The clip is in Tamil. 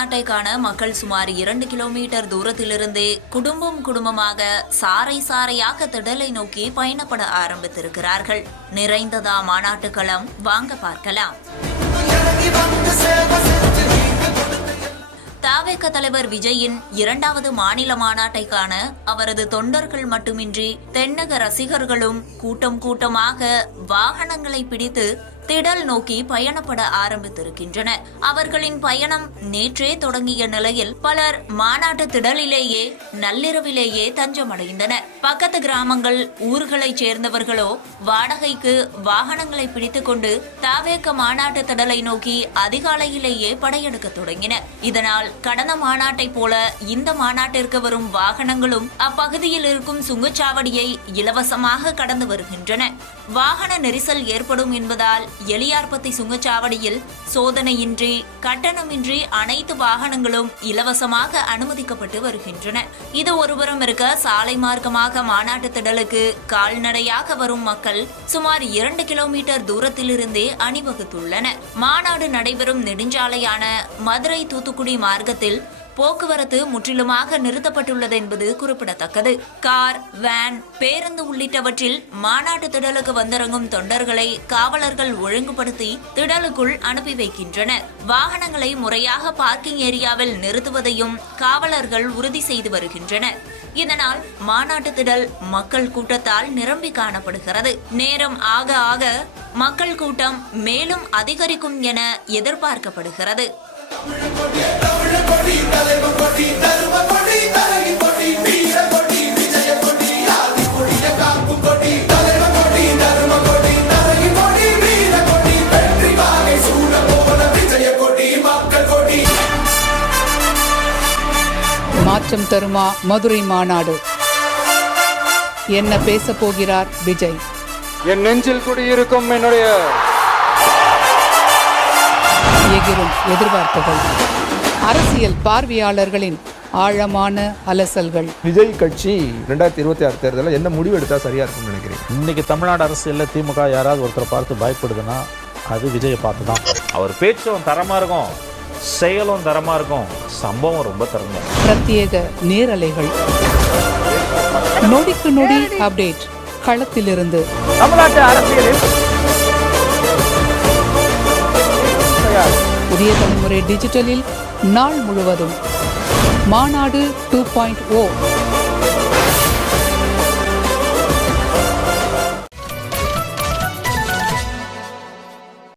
மாநாட்டை காண மக்கள் சுமார் 2 கிலோமீட்டர் தூரத்திலிருந்தே குடும்பமாக சாறை சாறையாக திடலை நோக்கி பயணப்பட ஆரம்பித்திருக்கிறார்கள். நிறைந்ததா மாநாட்டு களம்? வாங்க பார்க்கலாம். தவேக தலைவர் விஜயின் 2வது மாநில மாநாட்டை காண அவரது தொண்டர்கள் மட்டுமின்றி தென்னக ரசிகர்களும் கூட்டமாக வாகனங்களை பிடித்து திடல் நோக்கி பயணப்பட ஆரம்பித்திருக்கின்றனர். அவர்களின் பயணம் நேற்றே தொடங்கிய நிலையில் பலர் மாநாட்டு திடலிலேயே நள்ளிரவிலேயே தஞ்சமடைந்தனர். பக்கத்து கிராமங்கள் ஊர்களைச் சேர்ந்தவர்களோ வாடகைக்கு வாகனங்களை பிடித்துக் கொண்டு தவேக மாநாட்டு திடலை நோக்கி அதிகாலையிலேயே படையெடுக்க தொடங்கினர். இதனால் கடந்த மாநாட்டை போல இந்த மாநாட்டிற்கு வரும் வாகனங்களும் அப்பகுதியில் இருக்கும் சுங்கச்சாவடியை இலவசமாக கடந்து வருகின்றன. வாகன நெரிசல் ஏற்படும் என்பதால் எலியார்பத்தி சுங்கச்சாவடியில் சோதனையின்றி கட்டணமின்றி அனைத்து வாகனங்களும் இலவசமாக அனுமதிக்கப்பட்டு வருகின்றன. இது ஒருபுறம் இருக்க, சாலை மார்க்கமாக மாநாட்டு திடலுக்கு கால்நடையாக வரும் மக்கள் சுமார் 2 கிலோமீட்டர் தூரத்திலிருந்தே அணிவகுத்துள்ளனர். மாநாடு நடைபெறும் நெடுஞ்சாலையான மதுரை தூத்துக்குடி மார்க்கத்தில் போக்குவரத்து முற்றிலுமாக நிறுத்தப்பட்டுள்ளது என்பது குறிப்பிடத்தக்கது. கார், வேன், பேருந்து உள்ளிட்டவற்றில் மாநாட்டு திடலுக்கு வந்திறங்கும் தொண்டர்களை காவலர்கள் ஒழுங்குபடுத்தி திடலுக்குள் அனுப்பி வைக்கின்றனர். வாகனங்களை முறையாக பார்க்கிங் ஏரியாவில் நிறுத்துவதையும் காவலர்கள் உறுதி செய்து வருகின்றனர். இதனால் மாநாட்டு திடல் மக்கள் கூட்டத்தால் நிரம்பி காணப்படுகிறது. நேரம் ஆக ஆக மக்கள் கூட்டம் மேலும் அதிகரிக்கும் என எதிர்பார்க்கப்படுகிறது. மாற்றம் தருமா மதுரை மாநாடு? என்ன பேச போகிறார் விஜய்? என் நெஞ்சில் குடியிருக்கும் என்னுடைய எகிரும் எதிர்பார்ப்புகள், அரசியல் பார்வையாளர்களின் ஆழமான அலசல்கள். விஜய் கட்சி 2026 தேர்தலில் என்ன முடிவு எடுத்தா சரியா இருக்கும்னு நினைக்கிறேன்? இன்னைக்கு தமிழ்நாடு அரசியலில் திமுக யாராவது ஒருத்தரை பார்த்து பயப்படுதுன்னா அது விஜயை பார்த்து தான். அவர் பேச்சும் தரமா இருக்கும், செயலும் தரமா இருக்கும், சம்பவம் ரொம்ப தரமா. பிரத்யேக நேரலைகள், நொடிக்கு நொடி அப்டேட் களத்திலிருந்து. தமிழ்நாட்டு அரசியலில் புதிய தலைமுறை டிஜிட்டலில் நாள் முழுவதும் மாநாடு 2.0